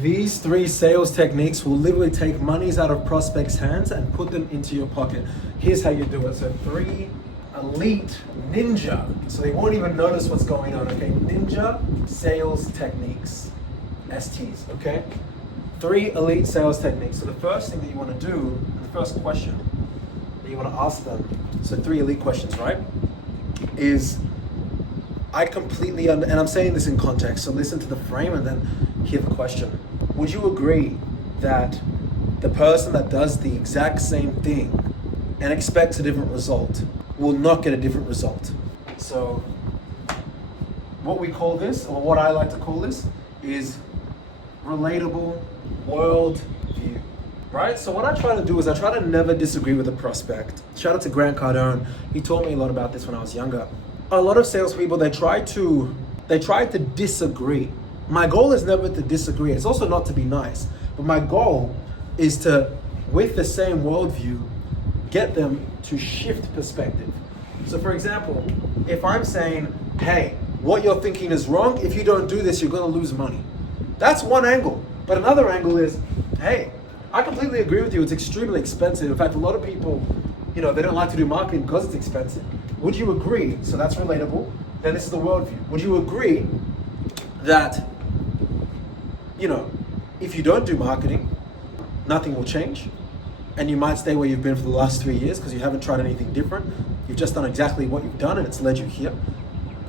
These 3 sales techniques will literally take monies out of prospects' hands and put them into your pocket. Here's how you do it. So 3 elite ninja, so they won't even notice what's going on, okay? Ninja sales techniques, STs, okay? 3 elite sales techniques. So the first thing that you want to do, the first question that you want to ask them, so 3 elite questions, right? Is I completely, and I'm saying this in context, so listen to the frame and then hear the question. Would you agree that the person that does the exact same thing and expects a different result will not get a different result? So what we call this, or what I like to call this, is relatable world view, right? So what I try to do is I try to never disagree with a prospect. Shout out to Grant Cardone. He taught me a lot about this when I was younger. A lot of salespeople, they try to disagree. My goal is never to disagree. It's also not to be nice, but my goal is to, with the same worldview, get them to shift perspective. So for example, if I'm saying, hey, what you're thinking is wrong. If you don't do this, you're gonna lose money. That's one angle. But another angle is, hey, I completely agree with you. It's extremely expensive. In fact, a lot of people, they don't like to do marketing because it's expensive. Would you agree? So that's relatable. Then this is the worldview. Would you agree that, if you don't do marketing, nothing will change, and you might stay where you've been for the last 3 years because you haven't tried anything different? You've just done exactly what you've done and it's led you here.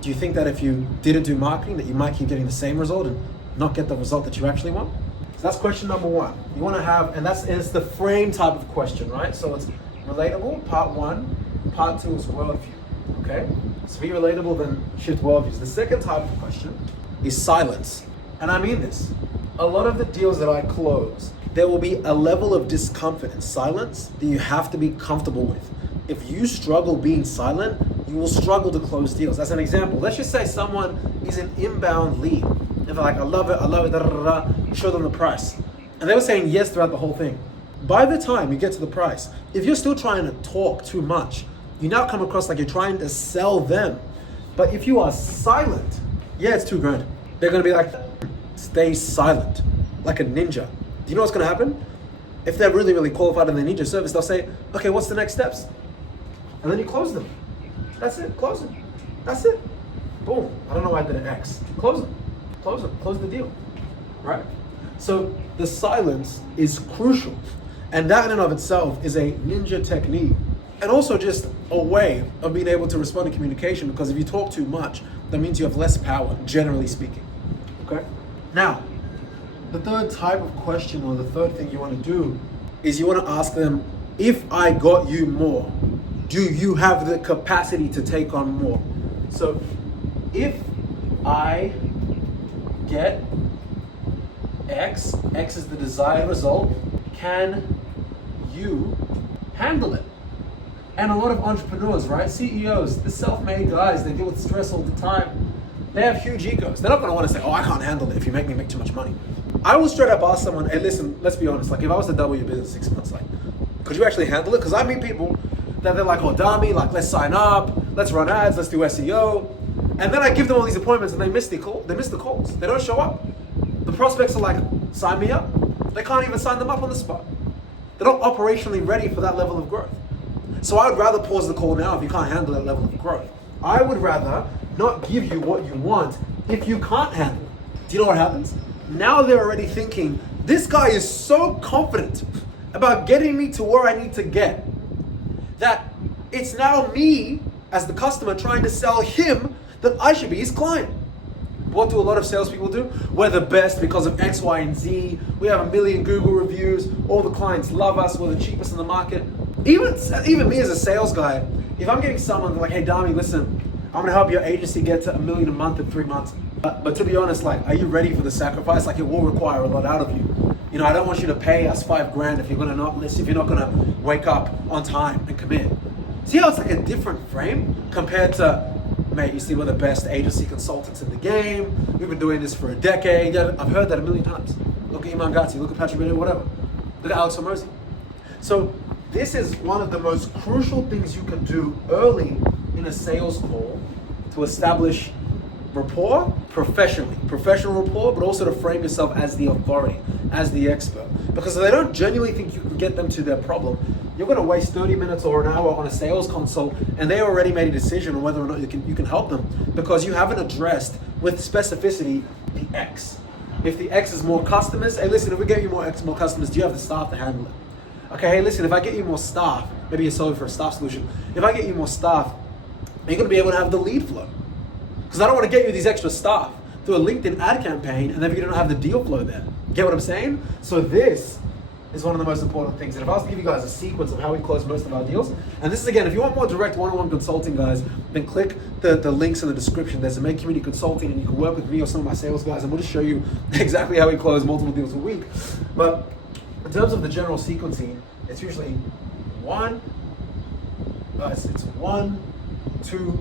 Do you think that if you didn't do marketing that you might keep getting the same result and not get the result that you actually want? So that's question number 1. You want to have, and it's the frame type of question, right? So it's relatable, part 1. Part 2 is worldview, okay? So be relatable, then shift worldviews. The second type of question is silence. And I mean this. A lot of the deals that I close, there will be a level of discomfort and silence that you have to be comfortable with. If you struggle being silent, you will struggle to close deals. As an example, let's just say someone is an inbound lead. And they're like, I love it, da, da, da. Show them the price. And they were saying yes throughout the whole thing. By the time you get to the price, if you're still trying to talk too much, you now come across like you're trying to sell them. But if you are silent, yeah, it's $2,000. They're gonna be like, stay silent, like a ninja. Do you know what's gonna happen? If they're really, really qualified in the ninja service, they'll say, okay, what's the next steps? And then you close them. That's it, close them. That's it. Boom. I don't know why I did an X. Close them. Close them. Close the deal. Right? So the silence is crucial. And that in and of itself is a ninja technique. And also just a way of being able to respond to communication, because if you talk too much, that means you have less power, generally speaking. Okay? Now, the third type of question, or the third thing you want to do, is you want to ask them, if I got you more, do you have the capacity to take on more? So if I get X is the desired result, can you handle it? And a lot of entrepreneurs, right? CEOs, the self-made guys, they deal with stress all the time. They have huge egos. They're not gonna wanna say, oh, I can't handle it if you make me make too much money. I will straight up ask someone, hey, listen, let's be honest. Like if I was to double your business in 6 months, like, could you actually handle it? Because I meet people that they're like, oh, Dami, like, let's sign up, let's run ads, let's do SEO. And then I give them all these appointments and they miss the calls. They don't show up. The prospects are like, sign me up. They can't even sign them up on the spot. They're not operationally ready for that level of growth. So I would rather pause the call now if you can't handle that level of growth. I would rather not give you what you want if you can't handle it. Do you know what happens? Now they're already thinking, this guy is so confident about getting me to where I need to get that it's now me as the customer trying to sell him that I should be his client. What do a lot of salespeople do? We're the best because of X, Y, and Z. We have 1 million Google reviews. All the clients love us. We're the cheapest in the market. Even me as a sales guy, if I'm getting someone like, hey, Dami, listen, I'm gonna help your agency get to 1 million a month in 3 months. But to be honest, like, are you ready for the sacrifice? Like, it will require a lot out of you. You know, I don't want you to pay us $5,000 if you're not gonna wake up on time and commit. See how it's like a different frame compared to, mate, you see, we're the best agency consultants in the game. We've been doing this for a decade. I've heard that 1 million times. Look at Iman Gatti, look at Patrick Bennett, whatever. Look at Alex Hormozi. So this is one of the most crucial things you can do early in a sales call to establish rapport professionally, professional rapport, but also to frame yourself as the authority, as the expert. Because if they don't genuinely think you can get them to their problem, you're going to waste 30 minutes or an hour on a sales consult, and they already made a decision on whether or not you can help them, because you haven't addressed with specificity the X. If the X is more customers, hey listen, if we get you more customers, do you have the staff to handle it? Okay, hey listen, if I get you more staff, maybe you're solving for a staff solution, if I get you more staff, you're going to be able to have the lead flow. Because I don't want to get you these extra staff through a LinkedIn ad campaign and then you don't have the deal flow there. Get what I'm saying? So this is one of the most important things. And if I was to give you guys a sequence of how we close most of our deals, and this is again, if you want more direct one-on-one consulting, guys, then click the links in the description. There's a Make Community Consulting, and you can work with me or some of my sales guys, and we'll just show you exactly how we close multiple deals a week. But in terms of the general sequencing, it's usually it's 1, 2,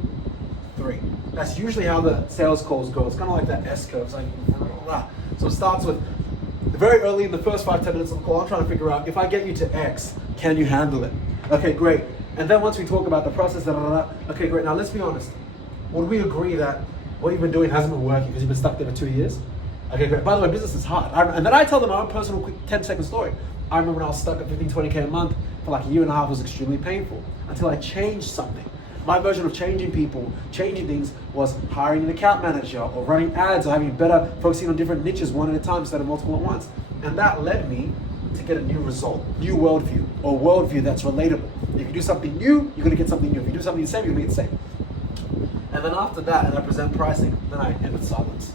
3. That's usually how the sales calls go. It's kind of like that S curve. It's like, so it starts with very early in the first 5-10 minutes of the call, I'm trying to figure out, if I get you to X, can you handle it? Okay, great. And then once we talk about the process, okay, great. Now let's be honest. Would we agree that what you've been doing hasn't been working because you've been stuck there for 2 years? Okay, great. By the way, business is hard. And then I tell them my own personal quick 10-second story. I remember when I was stuck at 15, 20K a month for like a year and a half. It was extremely painful until I changed something. My version of changing people, changing things, was hiring an account manager or running ads or having better, focusing on different niches one at a time instead of multiple at once. And that led me to get a new result, new worldview, or worldview that's relatable. If you do something new, you're gonna get something new. If you do something the same, you're gonna get the same. And then after that, and I present pricing, then I end with silence.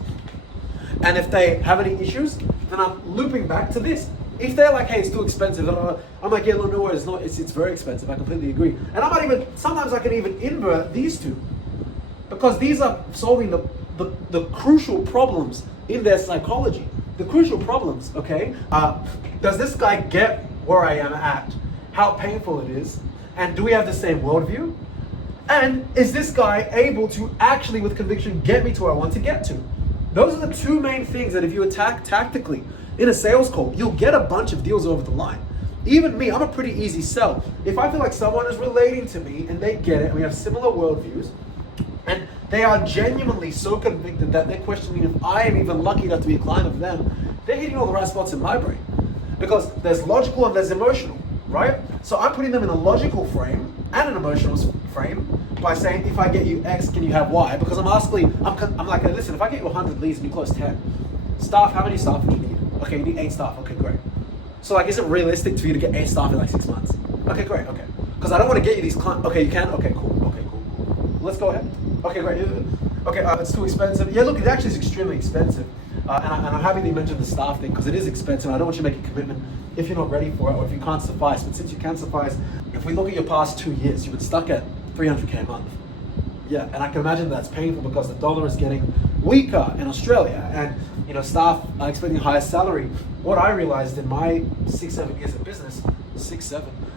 And if they have any issues, then I'm looping back to this. If they're like, hey, it's too expensive, I'm like, yeah, no, it's not, it's very expensive, I completely agree. And I might even, sometimes I can even invert these two, because these are solving the crucial problems in their psychology. The crucial problems, okay? Does this guy get where I am at? How painful it is? And do we have the same worldview? And is this guy able to actually, with conviction, get me to where I want to get to? Those are the two main things that if you attack tactically in a sales call, you'll get a bunch of deals over the line. Even me, I'm a pretty easy sell. If I feel like someone is relating to me and they get it, and we have similar worldviews, and they are genuinely so convicted that they're questioning if I am even lucky enough to be a client of them, they're hitting all the right spots in my brain. Because there's logical and there's emotional, right? So I'm putting them in a logical frame and an emotional frame by saying, if I get you X, can you have Y? Because I'm like, hey, listen, if I get you 100 leads and you close 10, staff, how many staff would you need? Okay, you need 8 staff. Okay, great. So like, is it realistic for you to get 8 staff in like 6 months? Okay, great. Okay, because I don't want to get you these clients. Okay, you can. Okay, cool. Okay, cool. Let's go ahead. Okay, great. Okay, it's too expensive. Yeah, look, it actually is extremely expensive. And I'm happy that you mentioned the staff thing, because it is expensive. I don't want you to make a commitment if you're not ready for it or if you can't suffice. But since you can suffice, if we look at your past 2 years, you've been stuck at 300K a month. Yeah, and I can imagine that's painful because the dollar is getting weaker in Australia, and staff are expecting a higher salary. What I realized in my 6-7 years of business,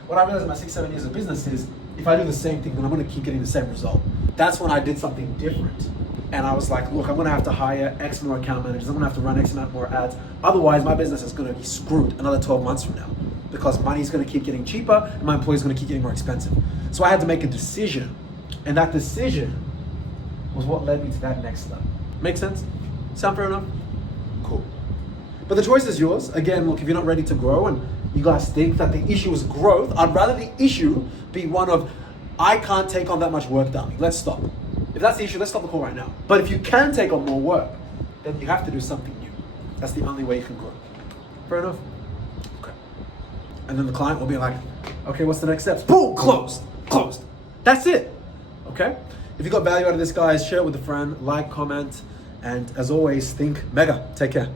what I realized in my 6-7 years of business is, if I do the same thing, then I'm going to keep getting the same result. That's when I did something different. And I was like, look, I'm going to have to hire X more account managers. I'm going to have to run X amount more ads. Otherwise, my business is going to be screwed another 12 months from now, because money's going to keep getting cheaper and my employees are going to keep getting more expensive. So I had to make a decision. And that decision was what led me to that next step. Make sense? Sound fair enough? Cool. But the choice is yours. Again, look, if you're not ready to grow and you guys think that the issue is growth, I'd rather the issue be one of, I can't take on that much work, darling. Let's stop. If that's the issue, let's stop the call right now. But if you can take on more work, then you have to do something new. That's the only way you can grow. Fair enough? Okay. And then the client will be like, okay, what's the next steps? Boom, closed. That's it. Okay? If you got value out of this, guys, share it with a friend, like, comment, and as always, think mega. Take care.